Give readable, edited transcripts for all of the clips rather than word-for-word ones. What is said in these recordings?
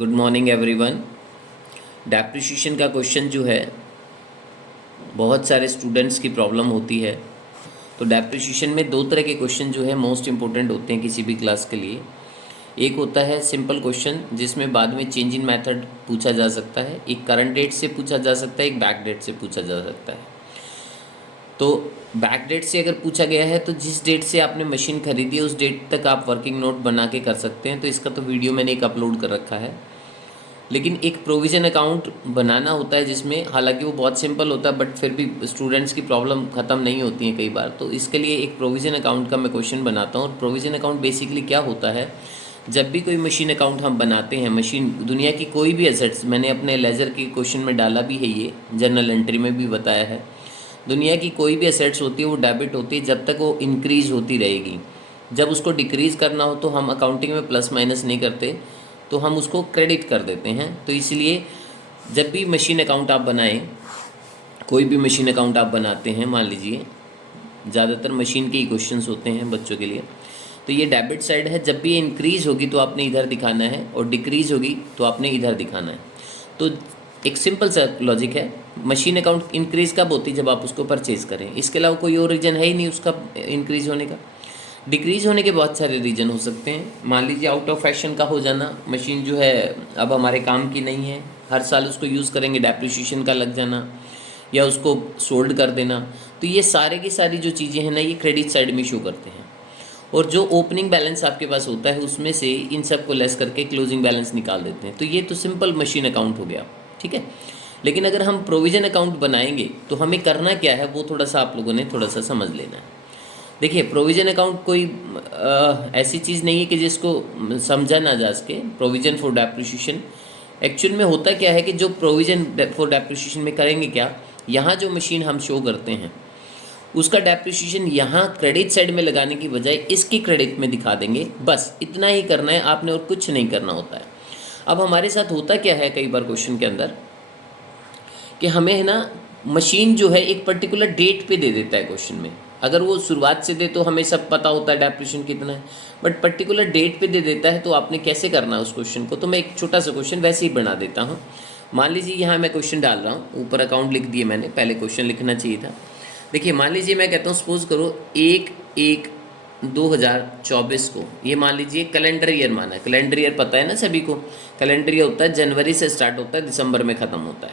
Good morning everyone. Depreciation का question जो है बहुत सारे स्टूडेंट्स की प्रॉब्लम होती है। तो डेप्रिसिएशन में दो तरह के क्वेश्चन जो है मोस्ट इम्पोर्टेंट होते हैं किसी भी क्लास के लिए। एक होता है सिंपल क्वेश्चन जिसमें बाद में चेंज इन मेथड पूछा जा सकता है, एक करंट डेट से पूछा जा सकता है, एक बैक डेट से पूछा जा सकता है। तो बैक डेट से अगर पूछा गया है तो जिस डेट से आपने मशीन खरीदी है उस डेट तक आप वर्किंग नोट बना के कर सकते हैं। तो इसका तो वीडियो मैंने एक अपलोड कर रखा है। लेकिन एक प्रोविज़न अकाउंट बनाना होता है जिसमें हालांकि वो बहुत सिंपल होता है बट फिर भी स्टूडेंट्स की प्रॉब्लम ख़त्म नहीं होती है कई बार। तो इसके लिए एक प्रोविज़न अकाउंट का मैं क्वेश्चन बनाता हूँ। और प्रोविज़न अकाउंट बेसिकली क्या होता है, जब भी कोई मशीन अकाउंट हम बनाते हैं, मशीन दुनिया की कोई भी एसेट्स, मैंने अपने लेजर के क्वेश्चन में डाला भी है, ये जर्नल एंट्री में भी बताया है, दुनिया की कोई भी एसेट्स होती है वो डेबिट होती है जब तक वो इंक्रीज़ होती रहेगी। जब उसको डिक्रीज़ करना हो तो हम अकाउंटिंग में प्लस माइनस नहीं करते, तो हम उसको क्रेडिट कर देते हैं। तो इसलिए जब भी मशीन अकाउंट आप बनाएं, कोई भी मशीन अकाउंट आप बनाते हैं, मान लीजिए ज़्यादातर मशीन के ही क्वेश्चंस होते हैं बच्चों के लिए, तो ये डेबिट साइड है। जब भी ये इंक्रीज़ होगी तो आपने इधर दिखाना है और डिक्रीज़ होगी तो आपने इधर दिखाना है। तो एक सिंपल सा लॉजिक है। मशीन अकाउंट इंक्रीज़ कब होती है, जब आप उसको परचेज़ करें। इसके अलावा कोई और रीज़न है ही नहीं उसका इंक्रीज़ होने का। डिक्रीज़ होने के बहुत सारे रीज़न हो सकते हैं। मान लीजिए आउट ऑफ फैशन का हो जाना, मशीन जो है अब हमारे काम की नहीं है, हर साल उसको यूज़ करेंगे, डेप्रिसिएशन का लग जाना, या उसको सोल्ड कर देना। तो ये सारे की सारी जो चीज़ें हैं ना, ये क्रेडिट साइड में शो करते हैं। और जो ओपनिंग बैलेंस आपके पास होता है उसमें से इन सब को लेस करके क्लोजिंग बैलेंस निकाल देते हैं। तो ये तो सिंपल मशीन अकाउंट हो गया, ठीक है। लेकिन अगर हम प्रोविज़न अकाउंट बनाएंगे तो हमें करना क्या है वो थोड़ा सा आप लोगों ने थोड़ा सा समझ लेना है। देखिए, प्रोविज़न अकाउंट कोई ऐसी चीज़ नहीं है कि जिसको समझा ना जा सके। प्रोविज़न फॉर डेप्रिसिएशन एक्चुअल में होता क्या है कि जो प्रोविज़न फॉर डेप्रिसिएशन में करेंगे क्या, यहाँ जो मशीन हम शो करते हैं उसका डेप्रिसिएशन यहाँ क्रेडिट साइड में लगाने की बजाय इसकी क्रेडिट में दिखा देंगे। बस इतना ही करना है आपने और कुछ नहीं करना होता है। अब हमारे साथ होता क्या है कई बार क्वेश्चन के अंदर कि हमें है ना, मशीन जो है एक पर्टिकुलर डेट पे दे देता है क्वेश्चन में। अगर वो शुरुआत से दे तो हमें सब पता होता है डेप्रिसिएशन कितना है, बट पर्टिकुलर डेट पे दे देता है। तो आपने कैसे करना है उस क्वेश्चन को, तो मैं एक छोटा सा क्वेश्चन वैसे ही बना देता हूँ। मान लीजिए यहाँ मैं क्वेश्चन डाल रहा हूँ, ऊपर अकाउंट लिख दिए मैंने, पहले क्वेश्चन लिखना चाहिए था। देखिए, मान लीजिए मैं कहता हूँ सपोज करो 1/1/2024 को, ये मान लीजिए कैलेंडर ईयर माना है। कैलेंडर ईयर पता है ना सभी को, कैलेंडर ईयर होता है जनवरी से स्टार्ट होता है, दिसंबर में ख़त्म होता है।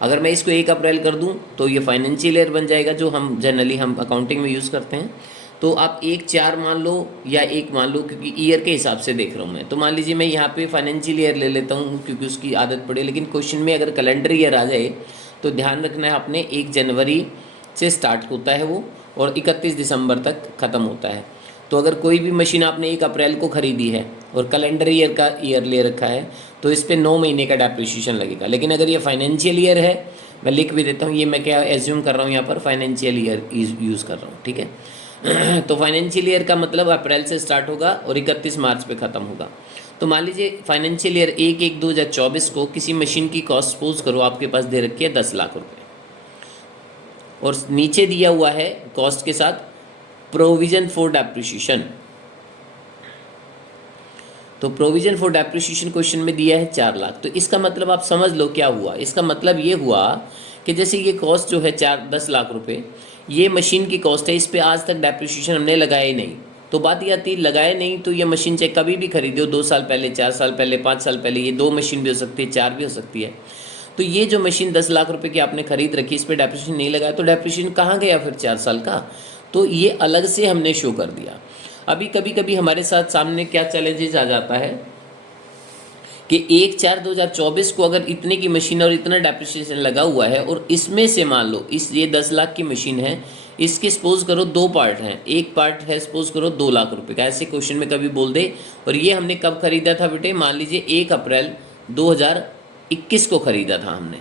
अगर मैं इसको 1 अप्रैल कर दूं तो ये फाइनेंशियल ईयर बन जाएगा, जो हम जनरली हम अकाउंटिंग में यूज़ करते हैं। तो आप 1/4 मान लो या 1 मान लो, क्योंकि ईयर के हिसाब से देख रहा हूँ मैं। तो मान लीजिए मैं यहाँ पे फाइनेंशियल ईयर ले लेता हूँ क्योंकि उसकी आदत पड़े। लेकिन क्वेश्चन में अगर कैलेंडर ईयर आ जाए तो ध्यान रखना है आपने, 1 जनवरी से स्टार्ट होता है वो और 31 दिसंबर तक ख़त्म होता है। तो अगर कोई भी मशीन आपने 1 अप्रैल को ख़रीदी है और कैलेंडर ईयर का ईयर ले रखा है तो इस पर 9 महीने का डेप्रिसिएशन लगेगा। लेकिन अगर ये फाइनेंशियल ईयर है, मैं लिख भी देता हूँ, ये मैं क्या एज्यूम कर रहा हूँ यहाँ पर, फाइनेंशियल ईयर यूज़ कर रहा हूँ, ठीक है। तो फाइनेंशियल ईयर का मतलब अप्रैल से स्टार्ट होगा और 31 मार्च पे ख़त्म होगा। तो मान लीजिए फाइनेंशियल ईयर 1/1/2024 को किसी मशीन की कॉस्ट सपोज करो आपके पास दे रखी है 10 लाख रुपये, और नीचे दिया हुआ है कॉस्ट के साथ प्रोविजन फॉर डेप्रिसिएशन। तो प्रोविजन फॉर डेप्रिसिएशन क्वेश्चन में दिया है 4 लाख। तो इसका मतलब आप समझ लो क्या हुआ। इसका मतलब ये हुआ कि जैसे ये कॉस्ट जो है 10 लाख रुपए, ये मशीन की कॉस्ट है, इस पर आज तक डेप्रिसिएशन हमने लगाया ही नहीं। तो बात ये आती है लगाए नहीं, तो ये मशीन चाहे कभी भी खरीदो, 2 साल पहले, 4 साल पहले, 5 साल पहले, ये 2 मशीन भी हो सकती है, 4 भी हो सकती है। तो ये जो मशीन 10 लाख रुपए की आपने खरीद रखी, इस पर डेप्रिसिएशन नहीं लगाया, तो डेप्रिसिएशन कहाँ गया फिर 4 साल का। तो ये अलग से हमने शो कर दिया। अभी कभी कभी हमारे साथ सामने क्या चैलेंजेस आ जाता है कि 1/4/2024 को अगर इतने की मशीन और इतना डेप्रिसिएशन लगा हुआ है और इसमें से मान लो ये 10 लाख की मशीन है, इसके सपोज करो 2 पार्ट हैं, एक पार्ट है सपोज करो 2 लाख रुपए का, ऐसे क्वेश्चन में कभी बोल दे। और ये हमने कब खरीदा था बेटे, मान लीजिए 1 अप्रैल 2021 को खरीदा था हमने।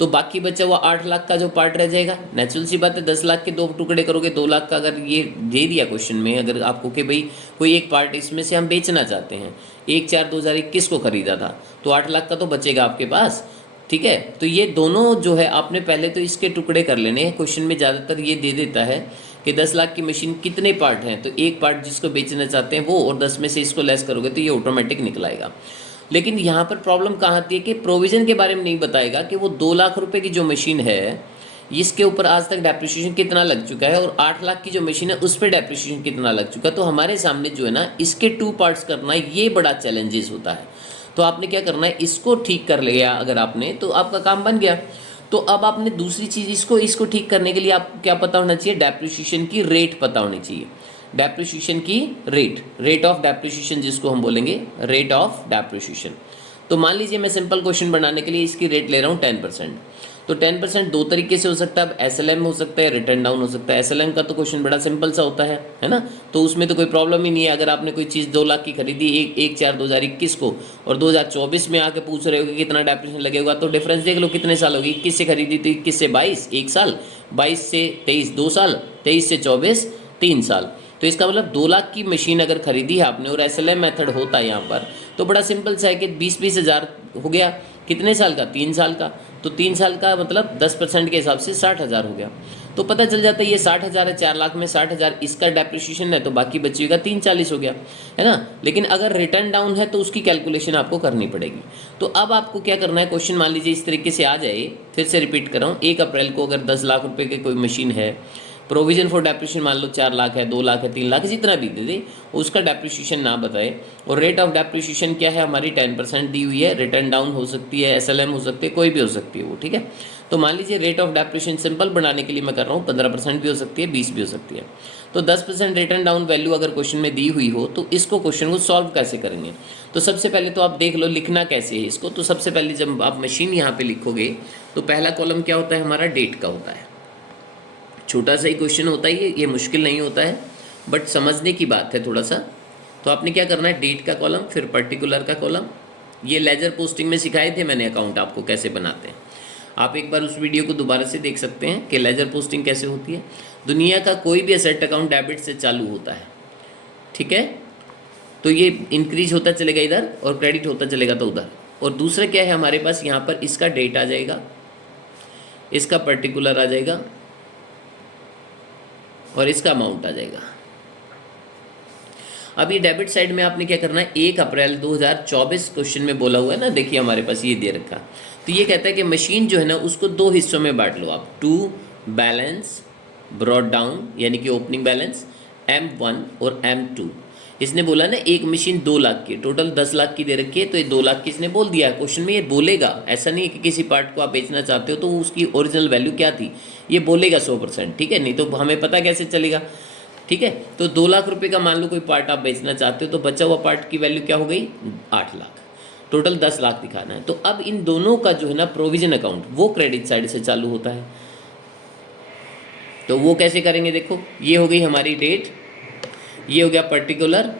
तो बाकी बचा हुआ 8 लाख का जो पार्ट रह जाएगा, नेचुरल सी बात है, 10 लाख के 2 टुकड़े करोगे, 2 लाख का अगर ये दे दिया क्वेश्चन में अगर आपको कि भाई कोई एक पार्ट इसमें से हम बेचना चाहते हैं, 1/4/2021 को खरीदा था, तो 8 लाख का तो बचेगा आपके पास, ठीक है। तो ये दोनों जो है आपने पहले तो इसके टुकड़े कर लेने हैं। क्वेश्चन में ज़्यादातर ये दे देता है कि 10 लाख की मशीन कितने पार्ट हैं, तो एक पार्ट जिसको बेचना चाहते हैं वो, और 10 में से इसको लेस करोगे तो ये ऑटोमेटिक निकल आएगा। लेकिन यहाँ पर प्रॉब्लम कहाँ आती है कि प्रोविज़न के बारे में नहीं बताएगा कि वो 2 लाख रुपए की जो मशीन है इसके ऊपर आज तक डेप्रिसिएशन कितना लग चुका है, और 8 लाख की जो मशीन है उस पर डेप्रिसिएशन कितना लग चुका है। तो हमारे सामने जो है ना इसके 2 पार्ट्स करना ये बड़ा चैलेंजेस होता है। तो आपने क्या करना है, इसको ठीक कर लिया अगर आपने तो आपका काम बन गया। तो अब आपने दूसरी चीज़ इसको ठीक करने के लिए आपको क्या पता होना चाहिए, डेप्रिसिएशन की रेट पता होनी चाहिए। डेप्रिसिएशन की रेट ऑफ डेप्रिसिएशन जिसको हम बोलेंगे रेट ऑफ डेप्रिसिएशन। तो मान लीजिए मैं सिंपल क्वेश्चन बनाने के लिए इसकी रेट ले रहा हूँ 10%। तो 10% दो तरीके से हो सकता है, अब एसएलएम हो सकता है, रिटर्न डाउन हो सकता है। एसएलएम का तो क्वेश्चन बड़ा सिंपल सा होता है ना, तो उसमें तो कोई प्रॉब्लम ही नहीं है। अगर आपने कोई चीज़ 2 लाख की खरीदी 1/4/2021 को और 2024 में आके पूछ रहे हो कि कितना डेप्रिसिएशन लगेगा, तो डिफरेंस देख लो कितने साल होगी। 21 से खरीदी तो 21 से 22 1 साल, 22 से 23 2 साल, 23 से 24 3 साल। तो इसका मतलब 2 लाख की मशीन अगर खरीदी है आपने और एसएलएम मेथड होता है यहाँ पर, तो बड़ा सिंपल सा है कि 20-20 हज़ार हो गया, कितने साल का, 3 साल का। तो 3 साल का मतलब 10% के हिसाब से 60,000 हो गया। तो पता चल जाता है ये 60,000 है, 4 लाख में 60,000 इसका डेप्रिसिएशन है, तो बाकी बचेगा 340 हो गया, है ना। लेकिन अगर रिटर्न डाउन है तो उसकी कैलकुलेशन आपको करनी पड़ेगी। तो अब आपको क्या करना है, क्वेश्चन मान लीजिए इस तरीके से आ जाए, फिर से रिपीट कर रहा हूँ। 1 अप्रैल को अगर 10 लाख रुपये की कोई मशीन है, प्रोविजन फॉर डेप्रिसिएशन मान लो 4 लाख है, 2 लाख है, 3 लाख, जितना भी दे दे, उसका डेप्रिसिएशन ना बताए। और रेट ऑफ डेप्रिसिएशन क्या है हमारी 10% दी हुई है। रिटर्न डाउन हो सकती है, एसएलएम हो सकती है, कोई भी हो सकती है वो, ठीक है। तो मान लीजिए रेट ऑफ डेप्रिसिएशन सिंपल बनाने के लिए मैं कर रहा हूँ 15% भी हो सकती है, 20 भी हो सकती है। तो 10% रिटर्न डाउन वैल्यू अगर क्वेश्चन में दी हुई हो तो इसको क्वेश्चन को सॉल्व कैसे करेंगे। तो सबसे पहले तो आप देख लो लिखना कैसे है इसको। तो सबसे पहले जब आप मशीन यहाँ पे लिखोगे तो पहला कॉलम क्या होता है हमारा, डेट का होता है। छोटा सा ही क्वेश्चन होता है ये मुश्किल नहीं होता है, बट समझने की बात है थोड़ा सा। तो आपने क्या करना है, डेट का कॉलम, फिर पर्टिकुलर का कॉलम। ये लेजर पोस्टिंग में सिखाए थे मैंने अकाउंट आपको कैसे बनाते हैं। आप एक बार उस वीडियो को दोबारा से देख सकते हैं कि लेजर पोस्टिंग कैसे होती है। दुनिया का कोई भी एसेट अकाउंट डेबिट से चालू होता है, ठीक है। तो ये इंक्रीज होता चलेगा इधर और क्रेडिट होता चलेगा तो उधर। और दूसरा क्या है हमारे पास यहाँ पर, इसका डेट आ जाएगा, इसका पर्टिकुलर आ जाएगा और इसका अमाउंट आ जाएगा। अब ये डेबिट साइड में आपने क्या करना है, 1 अप्रैल 2024 क्वेश्चन में बोला हुआ है ना, देखिए हमारे पास ये दे रखा। तो ये कहता है कि मशीन जो है ना उसको 2 हिस्सों में बांट लो आप, टू बैलेंस ब्रॉड डाउन यानी कि ओपनिंग बैलेंस M1 और M2। इसने बोला ना एक मशीन 2 लाख की, टोटल 10 लाख की दे रखी है, तो ये 2 लाख की इसने बोल दिया है। क्वेश्चन में ये बोलेगा, ऐसा नहीं है कि किसी पार्ट को आप बेचना चाहते हो तो उसकी ओरिजिनल वैल्यू क्या थी ये बोलेगा 100%, ठीक है। नहीं तो हमें पता कैसे चलेगा, ठीक है। तो 2 लाख रुपए का मान लो कोई पार्ट आप बेचना चाहते हो, तो बचा हुआ पार्ट की वैल्यू क्या हो गई, 8 लाख। टोटल 10 लाख दिखाना है। तो अब इन दोनों का जो है ना प्रोविजन अकाउंट वो क्रेडिट साइड से चालू होता है। तो वो कैसे करेंगे, देखो ये हो गई हमारी डेट, ये हो गया पर्टिकुलर,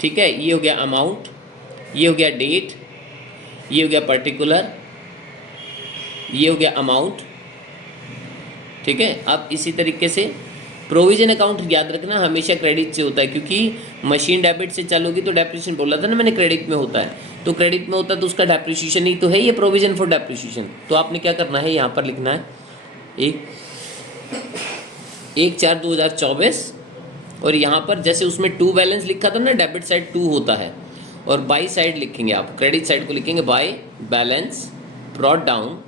ठीक है, ये हो गया अमाउंट, ये हो गया डेट, ये हो गया पर्टिकुलर, ये हो गया अमाउंट, ठीक है। अब इसी तरीके से प्रोविजन अकाउंट याद रखना हमेशा क्रेडिट से होता है, क्योंकि मशीन डेबिट से चालू होगी तो डेप्रिसिएशन बोला था ना मैंने क्रेडिट में होता है। तो क्रेडिट में होता है तो उसका डेप्रिसिएशन ही तो है ये प्रोविजन फॉर डेप्रिसिएशन। तो आपने क्या करना है, यहाँ पर लिखना है 1/4/2024 और यहाँ पर जैसे उसमें टू बैलेंस लिखा था ना, डेबिट साइड 2 होता है और बाई साइड लिखेंगे आप, क्रेडिट साइड को लिखेंगे by balance brought down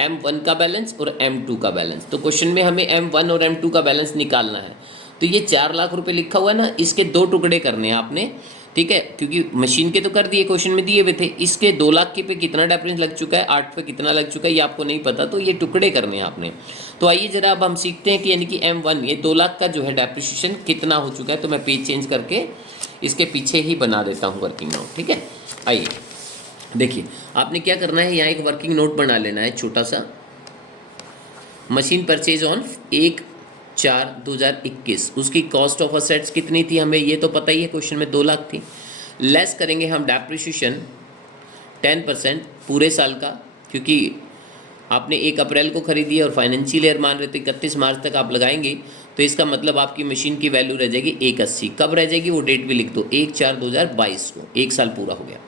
M1 का बैलेंस और M2 का बैलेंस। तो क्वेश्चन में हमें M1 और M2 का बैलेंस निकालना है। तो ये 4 लाख रुपए लिखा हुआ है ना, इसके 2 टुकड़े करने हैं आपने, ठीक है, क्योंकि मशीन के तो कर दिए, क्वेश्चन में दिए हुए थे। इसके 2 लाख के पे कितना डिफरेंस लग चुका है, 8 पे कितना लग चुका है ये आपको नहीं पता, तो ये टुकड़े करने हैं आपने। तो आइए जरा अब हम सीखते हैं कि यानी कि M1 ये 2 लाख का जो है डेप्रिसिएशन कितना हो चुका है। तो मैं पेज चेंज करके इसके पीछे ही बना देता हूँ वर्किंग नोट, ठीक है। आइए देखिए आपने क्या करना है, यहाँ एक वर्किंग नोट बना लेना है छोटा सा। मशीन परचेज ऑन 1/4/2021, उसकी कॉस्ट ऑफ असेट्स कितनी थी हमें ये तो पता ही है, क्वेश्चन में 2 लाख थी। लेस करेंगे हम डेप्रिसिएशन 10% पूरे साल का, क्योंकि आपने 1 अप्रैल को खरीदी है और फाइनेंशियल ईयर मान रहे तो 31 मार्च तक आप लगाएंगे, तो इसका मतलब आपकी मशीन की वैल्यू रह जाएगी 180। कब रह जाएगी वो डेट भी लिख दो, 1/4/2022 को, 1 साल पूरा हो गया।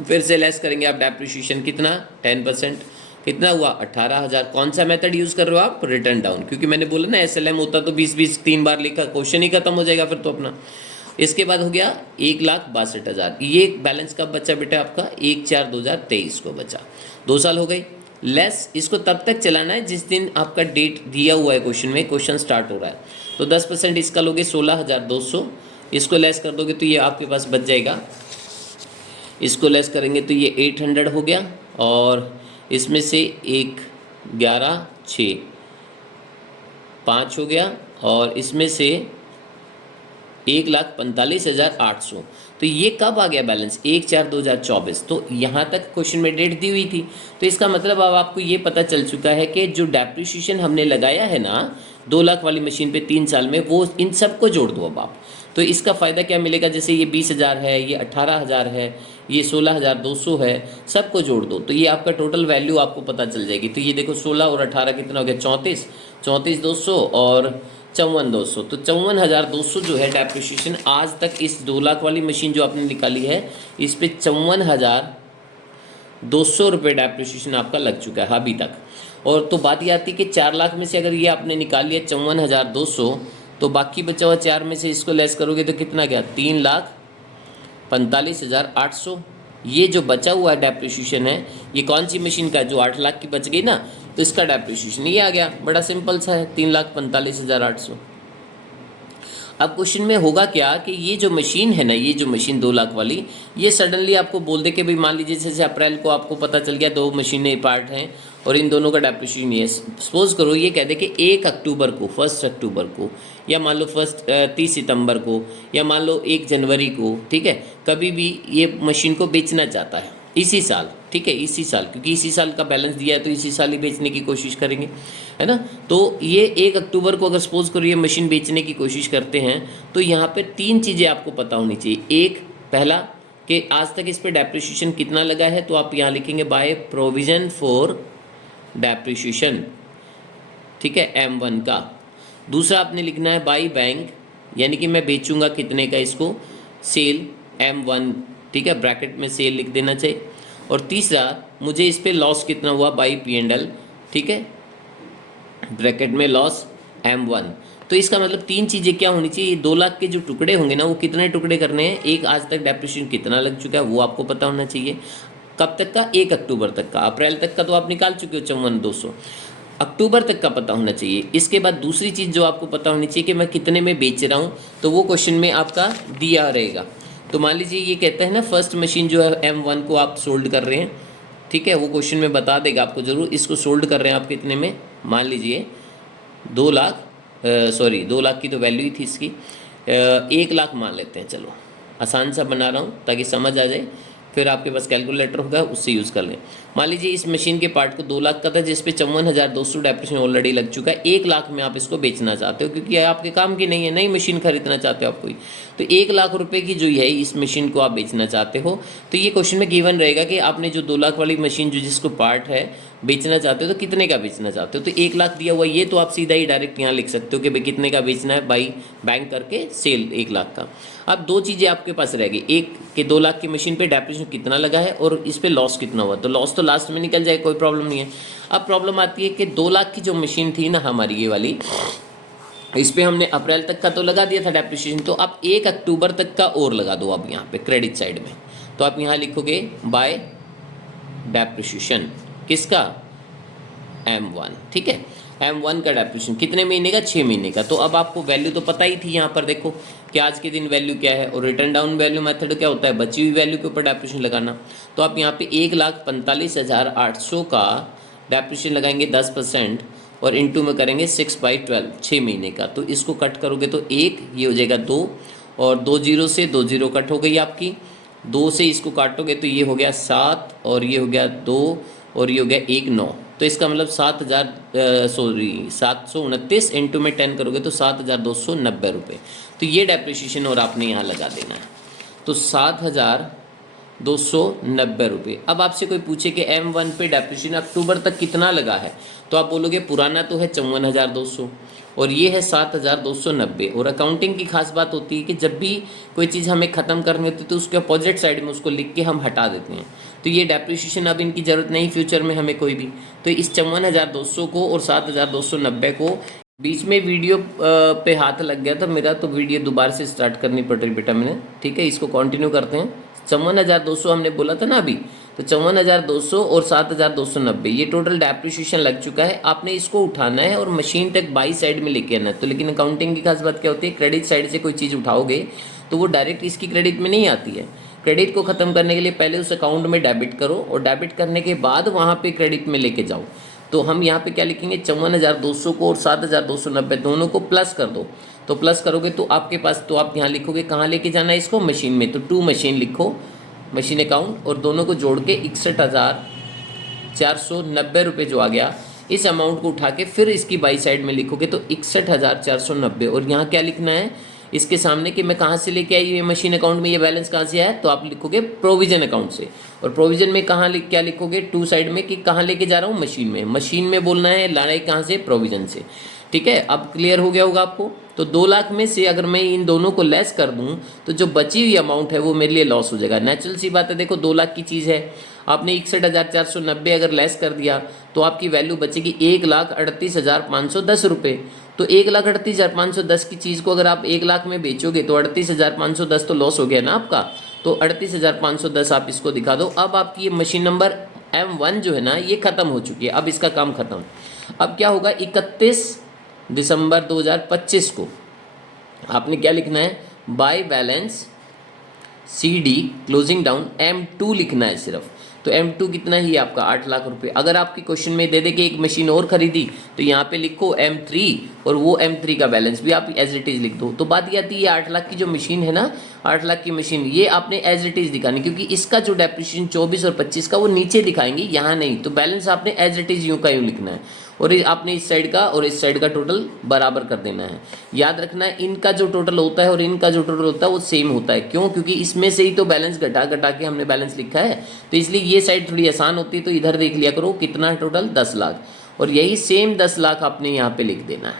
फिर से लेस करेंगे आप डेप्रिसिएशन कितना, 10%, कितना हुआ 18,000। कौन सा मेथड यूज़ कर रहे हो आप, रिटर्न डाउन, क्योंकि मैंने बोला ना एसएलएम होता तो 20-20 3 बार लिखा, क्वेश्चन ही खत्म हो जाएगा फिर तो अपना। इसके बाद हो गया 1,62,000। ये बैलेंस कब बचा बेटा आपका? 1/4/2023 को बचा। 2 साल हो गई। लेस इसको तब तक चलाना है जिस दिन आपका डेट दिया हुआ है क्वेश्चन में, क्वेश्चन स्टार्ट हो रहा है। तो 10% इसका लोगे 16,200, इसको लेस कर दोगे तो ये आपके पास बच जाएगा। इसको लेस करेंगे तो ये 800 हो गया, और इसमें से 1 11 6 5 हो गया, और इसमें से 1,45,800। तो ये कब आ गया बैलेंस? 1/4/2024। तो यहाँ तक क्वेश्चन में डेट दी हुई थी। तो इसका मतलब अब आपको ये पता चल चुका है कि जो डेप्रिसिएशन हमने लगाया है ना 2 लाख वाली मशीन पे 3 साल में, वो इन सबको जोड़ दो अब आप। तो इसका फ़ायदा क्या मिलेगा? जैसे ये 20,000 है, ये 18,000 है, ये 16,200 है, सबको जोड़ दो तो ये आपका टोटल वैल्यू आपको पता चल जाएगी। तो ये देखो 16 और 18 कितना हो गया? 34,200 और 54,200। तो 54,200 जो है डेप्रिसिएशन आज तक इस 2 लाख वाली मशीन जो आपने निकाली है, इस पे 54,200 रुपये डेप्रिसिएशन आपका लग चुका है अभी तक। और तो बात ये आती है कि 4 लाख में से अगर ये आपने निकाल लिया 54,200, तो बाकी बचा हुआ 4 में से इसको लेस करोगे तो कितना गया? 3,45,800। ये जो बचा हुआ डेप्रिसिएशन है, ये कौन सी मशीन का? जो 8 लाख की बच गई ना, तो इसका डेप्रिसिएशन ये आ गया। बड़ा सिंपल सा है, 3,45,800। अब क्वेश्चन में होगा क्या कि ये जो मशीन है ना, ये जो मशीन 2 लाख वाली, ये सडनली आपको बोल दे कि भाई मान लीजिए जैसे अप्रैल को आपको पता चल गया 2 मशीनें पार्ट हैं और इन दोनों का डेप्रिसिएशन ये, सपोज करो ये कह दे कि 1 अक्टूबर को, 1 अक्टूबर को, या मान लो 30 सितंबर को, या मान लो 1 जनवरी को, ठीक है, कभी भी ये मशीन को बेचना चाहता है इसी साल, ठीक है, इसी साल, क्योंकि इसी साल का बैलेंस दिया है तो इसी साल ही बेचने की कोशिश करेंगे, है ना। तो ये 1 अक्टूबर को अगर सपोज करो ये मशीन बेचने की कोशिश करते हैं, तो यहाँ पे 3 चीज़ें आपको पता होनी चाहिए। एक, पहला कि आज तक इस पर डेप्रिसिएशन कितना लगा है, तो आप यहाँ लिखेंगे बाय प्रोविजन फॉर डेप्रिसिएशन, ठीक है, M1 का। दूसरा आपने लिखना है बाई बैंक, यानी कि मैं बेचूंगा कितने का इसको, सेल M1, ठीक है, ब्रैकेट में सेल लिख देना चाहिए। और तीसरा, मुझे इस पे लॉस कितना हुआ बाई P&L, ठीक है, ब्रैकेट में लॉस M1। तो इसका मतलब 3 चीज़ें क्या होनी चाहिए? 2 लाख के जो टुकड़े होंगे ना, वो कितने टुकड़े करने हैं? एक, आज तक डेप्रिसिएशन कितना लग चुका है वो आपको पता होना चाहिए। कब तक का? 1 अक्टूबर तक का। अप्रैल तक का तो आप निकाल चुके हो 54,200, अक्टूबर तक का पता होना चाहिए। इसके बाद दूसरी चीज़ जो आपको पता होनी चाहिए कि मैं कितने में बेच रहा हूँ, तो वो क्वेश्चन में आपका दिया रहेगा। तो मान लीजिए ये कहता है ना फर्स्ट मशीन जो है M1 को आप सोल्ड कर रहे हैं, ठीक है, वो क्वेश्चन में बता देगा आपको ज़रूर। इसको सोल्ड कर रहे हैं आप कितने में? मान लीजिए 2 लाख, 2 लाख की तो वैल्यू ही थी इसकी, 1 लाख मान लेते हैं। चलो आसान सा बना रहा हूँ ताकि समझ आ जाए, फिर आपके पास कैलकुलेटर होगा उससे यूज़ कर लें। मान लीजिए इस मशीन के पार्ट को 2 लाख का था, जिस पे 54,200 डेप्रिसिएशन ऑलरेडी लग चुका है। 1 लाख में आप इसको बेचना चाहते हो क्योंकि आपके काम की नहीं है, नई मशीन खरीदना चाहते हो आप कोई, तो 1 लाख रुपए की जो है इस मशीन को आप बेचना चाहते हो। तो ये क्वेश्चन में गिवन रहेगा कि आपने जो 2 लाख वाली मशीन जो जिसको पार्ट है बेचना चाहते हो, तो कितने का बेचना चाहते हो? तो 1 लाख दिया हुआ, ये तो आप सीधा ही डायरेक्ट यहाँ लिख सकते हो कि भाई कितने का बेचना है, बाई बैंक करके सेल 1 लाख का। अब 2 चीज़ें आपके पास रह गई, एक कि 2 लाख की मशीन पे डेप्रिसिएशन कितना लगा है और इस पे लॉस कितना हुआ। तो लॉस तो लास्ट में निकल जाए, कोई प्रॉब्लम नहीं है। अब प्रॉब्लम आती है कि 2 लाख की जो मशीन थी ना हमारी ये वाली, इस पे हमने अप्रैल तक का तो लगा दिया था डेप्रिसिएशन, तो आप 1 अक्टूबर तक का और लगा दो अब यहाँ पे क्रेडिट साइड में। तो आप यहाँ लिखोगे बाय डेप्रिसिएशन किसका? M1, ठीक है, M1 का डेप्रिसिएशन कितने महीने का? 6 महीने का। तो अब आपको वैल्यू तो पता ही थी यहाँ पर, देखो कि आज के दिन वैल्यू क्या है, और रिटर्न डाउन वैल्यू मेथड क्या होता है? बची हुई वैल्यू के ऊपर डेप्रिसिएशन लगाना। तो आप यहाँ पे 1,45,800 का डेप्रिसिएशन लगाएंगे 10%, और इंटू में करेंगे 6/12, 6 महीने का। तो इसको कट करोगे तो 1, ये हो जाएगा 2, और 2 जीरो से 2 जीरो कट हो गई आपकी, 2 से इसको काटोगे तो ये हो गया 7, और ये हो गया 2, और ये हो गया 1, 9। तो इसका मतलब 729 इंटू में 10 करोगे तो 7,290 रुपये। तो ये डेप्रिसिएशन और आपने यहाँ लगा देना है, तो 7,290 रुपये। अब आपसे कोई पूछे कि M1 पे डेप्रिसिएशन अक्टूबर तक कितना लगा है, तो आप बोलोगे पुराना तो है 54,200 और ये है 7,290। और अकाउंटिंग की खास बात होती है कि जब भी कोई चीज़ हमें ख़त्म करनी होती है तो उसके अपोजिट साइड में उसको लिख के हम हटा देते हैं। तो ये डेप्रिसिएशन अब इनकी ज़रूरत नहीं फ्यूचर में हमें कोई भी। तो इस 54,200 को और 7,290 को बीच में वीडियो पे हाथ लग गया था मेरा, तो वीडियो दोबारा से स्टार्ट करनी पड़ रही बेटा मैंने। ठीक है, इसको कंटिन्यू करते हैं। 54,200 हमने बोला था ना अभी, तो 54,200 और 7,290 ये टोटल डेप्रिसिएशन लग चुका है। आपने इसको उठाना है और मशीन तक बाई साइड में लेके आना है। तो लेकिन अकाउंटिंग की खास बात क्या होती है, क्रेडिट साइड से कोई चीज़ उठाओगे तो वो डायरेक्ट इसकी क्रेडिट में नहीं आती है। क्रेडिट को ख़त्म करने के लिए पहले उस अकाउंट में डेबिट करो, और डेबिट करने के बाद वहाँ पे क्रेडिट में लेके जाओ। तो हम यहाँ पे क्या लिखेंगे, 54,200 को और 7,290 दोनों को प्लस कर दो। तो प्लस करोगे तो आपके पास, तो आप यहाँ लिखोगे कहाँ लेके जाना है इसको, मशीन में। तो टू मशीन लिखो, मशीन अकाउंट, और दोनों को जोड़ के 61,490 रुपये जो आ गया, इस अमाउंट को उठा के फिर इसकी बाई साइड में लिखोगे तो 61,490। और यहाँ क्या लिखना है इसके सामने कि मैं कहाँ से लेके आई ये मशीन अकाउंट में, ये बैलेंस कहाँ से आया, तो आप लिखोगे प्रोविजन अकाउंट से। और प्रोविजन में कहाँ क्या लिखोगे, टू साइड में, कि कहाँ लेके जा रहा हूँ, मशीन में। मशीन में बोलना है, लाना है कहाँ से, प्रोविजन से। ठीक है, अब क्लियर हो गया होगा आपको। तो 2 लाख में से अगर मैं इन दोनों को लेस कर दूं तो जो बची हुई अमाउंट है वो मेरे लिए लॉस हो जाएगा। नेचुरल सी बात है, देखो 2 लाख की चीज़ है, आपने 61,490 अगर लेस कर दिया तो आपकी वैल्यू बचेगी 1,38,510 रुपये। तो 1,38,510 की चीज़ को अगर आप 1 लाख में बेचोगे तो 38,510 तो लॉस हो गया ना आपका। तो 38,510 आप इसको दिखा दो। अब आपकी ये मशीन नंबर M1 जो है ना, ये ख़त्म हो चुकी है, अब इसका काम ख़त्म। अब क्या होगा, 31 दिसंबर 2025 को आपने क्या लिखना है, by balance CD closing down M2 लिखना है सिर्फ। तो M2 कितना ही आपका 8 लाख रुपए। अगर आपके क्वेश्चन में दे दे कि एक मशीन और खरीदी तो यहाँ पे लिखो M3, और वो M3 का बैलेंस भी आप एज इट इज लिख दो। तो बात ये आती है, ये 8 लाख की जो मशीन है ना, 8 लाख की मशीन, ये आपने एज इट इज दिखानी, क्योंकि इसका जो डेप्रिसिएशन 24 और 25 का वो नीचे दिखाएंगे, यहाँ नहीं। तो बैलेंस आपने एज इट इज यूँ का यूँ लिखना है, और आपने इस साइड का और इस साइड का टोटल बराबर कर देना है। याद रखना है, इनका जो टोटल होता है और इनका जो टोटल होता है वो सेम होता है। क्यों, क्योंकि इसमें से ही तो बैलेंस घटा घटा के हमने बैलेंस लिखा है। तो इसलिए ये साइड थोड़ी आसान होती है। तो इधर देख लिया करो कितना टोटल 10 लाख, और यही सेम 10 लाख आपने यहाँ पे लिख देना है।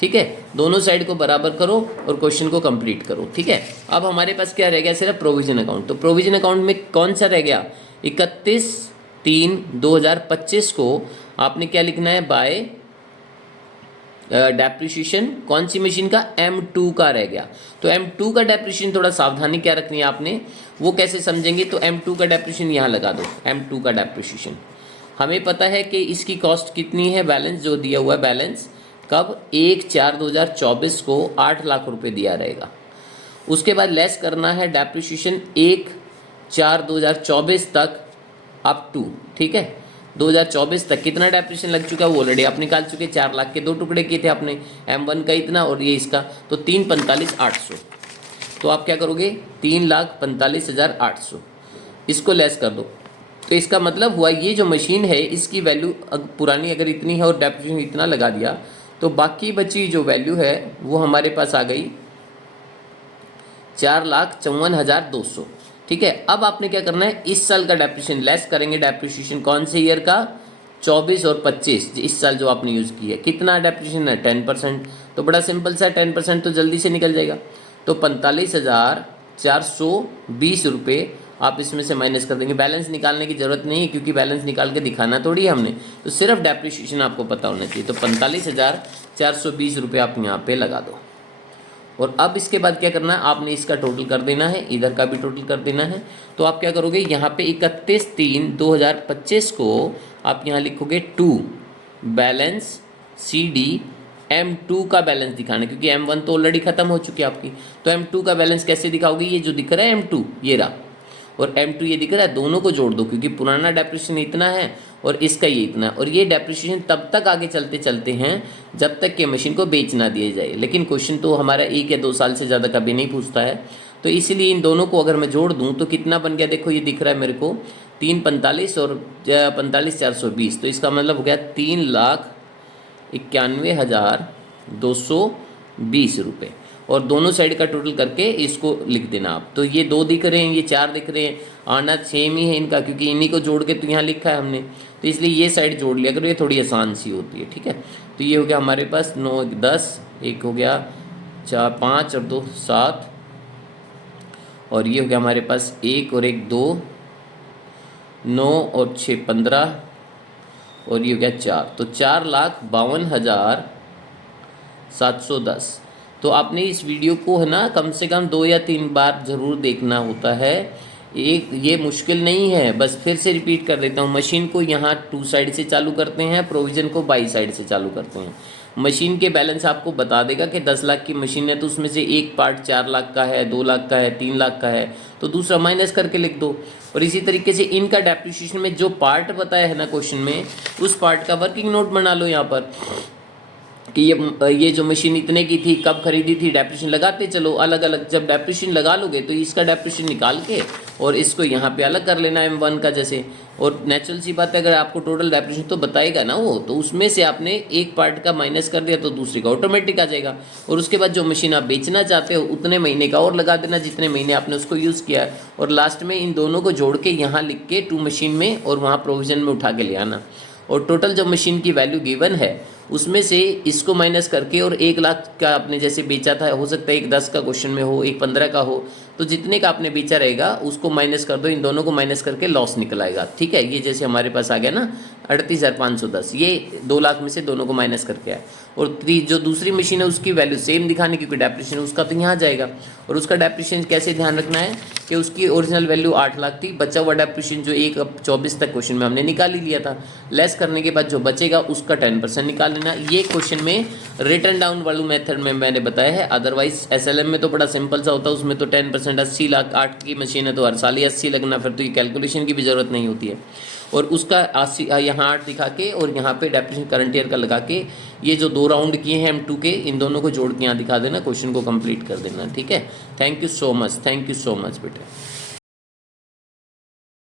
ठीक है, दोनों साइड को बराबर करो और क्वेश्चन को कंप्लीट करो। ठीक है, अब हमारे पास क्या रह गया, सिर्फ प्रोविजन अकाउंट। तो प्रोविजन अकाउंट में कौन सा रह गया, 31/3/2025 को आपने क्या लिखना है, बाय डेप्रिसिएशन कौन सी मशीन का, M2 का रह गया। तो M2 का डेप्रिसिएशन थोड़ा सावधानी क्या रखनी है आपने, वो कैसे समझेंगे, तो M2 का डेप्रिसिएशन यहाँ लगा दो। M2 का डेप्रिसिएशन हमें पता है कि इसकी कॉस्ट कितनी है, बैलेंस जो दिया हुआ है, बैलेंस कब, 1/4/2024 को 8 लाख रुपए दिया रहेगा। उसके बाद लेस करना है डेप्रिसिएशन 1/4/2024 तक अप टू, ठीक है, 2024 तक कितना डेप्रिसिएशन लग चुका है वो ऑलरेडी आप निकाल चुके। 4 लाख के 2 टुकड़े किए थे आपने, M1 का इतना और ये इसका, तो 3,45,800। तो आप क्या करोगे, 3,45,800 इसको लेस कर दो। तो इसका मतलब हुआ, ये जो मशीन है इसकी वैल्यू पुरानी अगर इतनी है और डेप्रिसिएशन इतना लगा दिया, तो बाकी बची जो वैल्यू है वो हमारे पास आ गई 4,54,200। ठीक है, अब आपने क्या करना है, इस साल का डेप्रिसिएशन लेस करेंगे। डेप्रिसिएशन कौन से ईयर का, 24 और 25, इस साल जो आपने यूज़ की है। कितना डेप्रिसिएशन है, 10%। तो बड़ा सिंपल सा, 10% तो जल्दी से निकल जाएगा। तो 45,420 रुपये आप इसमें से माइनस कर देंगे। बैलेंस निकालने की ज़रूरत नहीं है, क्योंकि बैलेंस निकाल के दिखाना थोड़ी है हमने, तो सिर्फ डेप्रिसिएशन आपको पता होना चाहिए। तो 45,420 रुपये आप यहाँ पे लगा दो। और अब इसके बाद क्या करना है, आपने इसका टोटल कर देना है, इधर का भी टोटल कर देना है। तो आप क्या करोगे, यहाँ पे 31/3/2025 को आप यहाँ लिखोगे 2 बैलेंस CD M2 का बैलेंस दिखाना, क्योंकि M1 तो ऑलरेडी खत्म हो चुकी है आपकी। तो M2 का बैलेंस कैसे दिखाओगे, ये जो दिख रहा है M2 ये रहा, और M2 ये दिख रहा है, दोनों को जोड़ दो, क्योंकि पुराना डेप्रिसिएशन इतना है और इसका ये इतना। और ये डेप्रिसिएशन तब तक आगे चलते चलते हैं जब तक कि मशीन को बेच ना दिया जाए। लेकिन क्वेश्चन तो हमारा 1 या 2 साल से ज़्यादा कभी नहीं पूछता है। तो इसीलिए इन दोनों को अगर मैं जोड़ दूँ तो कितना बन गया, देखो ये दिख रहा है मेरे को 3,45 और 45,420। तो इसका मतलब हो गया 3,91,220 रुपये। और दोनों साइड का टोटल करके इसको लिख देना आप। तो ये 2 दिख रहे हैं, ये 4 दिख रहे हैं, आना सेम ही है इनका, क्योंकि इन्हीं को जोड़ के तो यहाँ लिखा है हमने। तो इसलिए ये साइड जोड़ लिया करो, ये थोड़ी आसान सी होती है। ठीक है, तो ये हो गया हमारे पास 9 1 10, एक हो गया 4 5 और 2 7, और ये हो गया हमारे पास 1 और 1 2, 9 और 6 15, और ये हो गया 4। तो 4,52,000 710। तो आपने इस वीडियो को है ना कम से कम 2 या 3 बार ज़रूर देखना होता है। एक ये मुश्किल नहीं है, बस फिर से रिपीट कर देता हूँ। मशीन को यहाँ 2 साइड से चालू करते हैं, प्रोविज़न को बाई साइड से चालू करते हैं। मशीन के बैलेंस आपको बता देगा कि 10 लाख की मशीन है तो उसमें से एक पार्ट 4 लाख का है, 2 लाख का है, 3 लाख का है, तो दूसरा माइनस करके लिख दो। और इसी तरीके से इनका डेप्रिसिएशन में जो पार्ट बताया है ना क्वेश्चन में, उस पार्ट का वर्किंग नोट बना लो यहाँ पर कि ये जो मशीन इतने की थी, कब खरीदी थी, डेप्रिसिएशन लगाते चलो अलग अलग। जब डेप्रिसिएशन लगा लोगे तो इसका डेप्रिसिएशन निकाल के और इसको यहाँ पे अलग कर लेना M1 का जैसे। और नेचुरल सी बात है, अगर आपको टोटल डेप्रिसिएशन तो बताएगा ना वो, तो उसमें से आपने एक पार्ट का माइनस कर दिया तो दूसरी का ऑटोमेटिक आ जाएगा। और उसके बाद जो मशीन आप बेचना चाहते हो उतने महीने का और लगा देना जितने महीने आपने उसको यूज़ किया है। और लास्ट में इन दोनों को जोड़ के यहाँ लिख के टू मशीन में और वहाँ प्रोविज़न में उठा के ले आना। और टोटल जो मशीन की वैल्यू गिवन है उसमें से इसको माइनस करके, और 1 लाख का आपने जैसे बेचा था, हो सकता है एक 10 का क्वेश्चन में हो, एक 15 का हो, तो जितने का आपने बेचा रहेगा उसको माइनस कर दो, इन दोनों को माइनस करके लॉस निकल आएगा। ठीक है, ये जैसे हमारे पास आ गया ना 38,510, ये 2 लाख में से दोनों को माइनस करके आया। और जो दूसरी मशीन है उसकी वैल्यू सेम दिखाने, क्योंकि डेप्रिसिएशन उसका तो यहाँ जाएगा। और उसका डेप्रिसिएशन कैसे ध्यान रखना है कि उसकी ओरिजिनल वैल्यू 8 लाख थी, बचा हुआ डेप्रिसिएशन जो 1/24 तक क्वेश्चन में हमने निकाल ही लिया था, लेस करने के बाद जो बचेगा उसका 10% निकाल लेना। ये क्वेश्चन में रिटर्न डाउन वाले मेथड में मैंने बताया है। अदरवाइज SLM में तो बड़ा सिंपल सा होता है, उसमें तो 10% 80 लाख 8 की मशीन है तो हर साल ही 80 लगना, फिर तो ये कैलकुलेशन की भी ज़रूरत नहीं होती है। और उसका 80 यहाँ 8 दिखा के और यहाँ पे डेप्रिसिएशन करंट ईयर का लगा के, ये जो 2 राउंड किए हैं M2 के, इन दोनों को जोड़ के यहाँ दिखा देना, क्वेश्चन को कंप्लीट कर देना। ठीक है, thank you so much, thank you so much बेटा।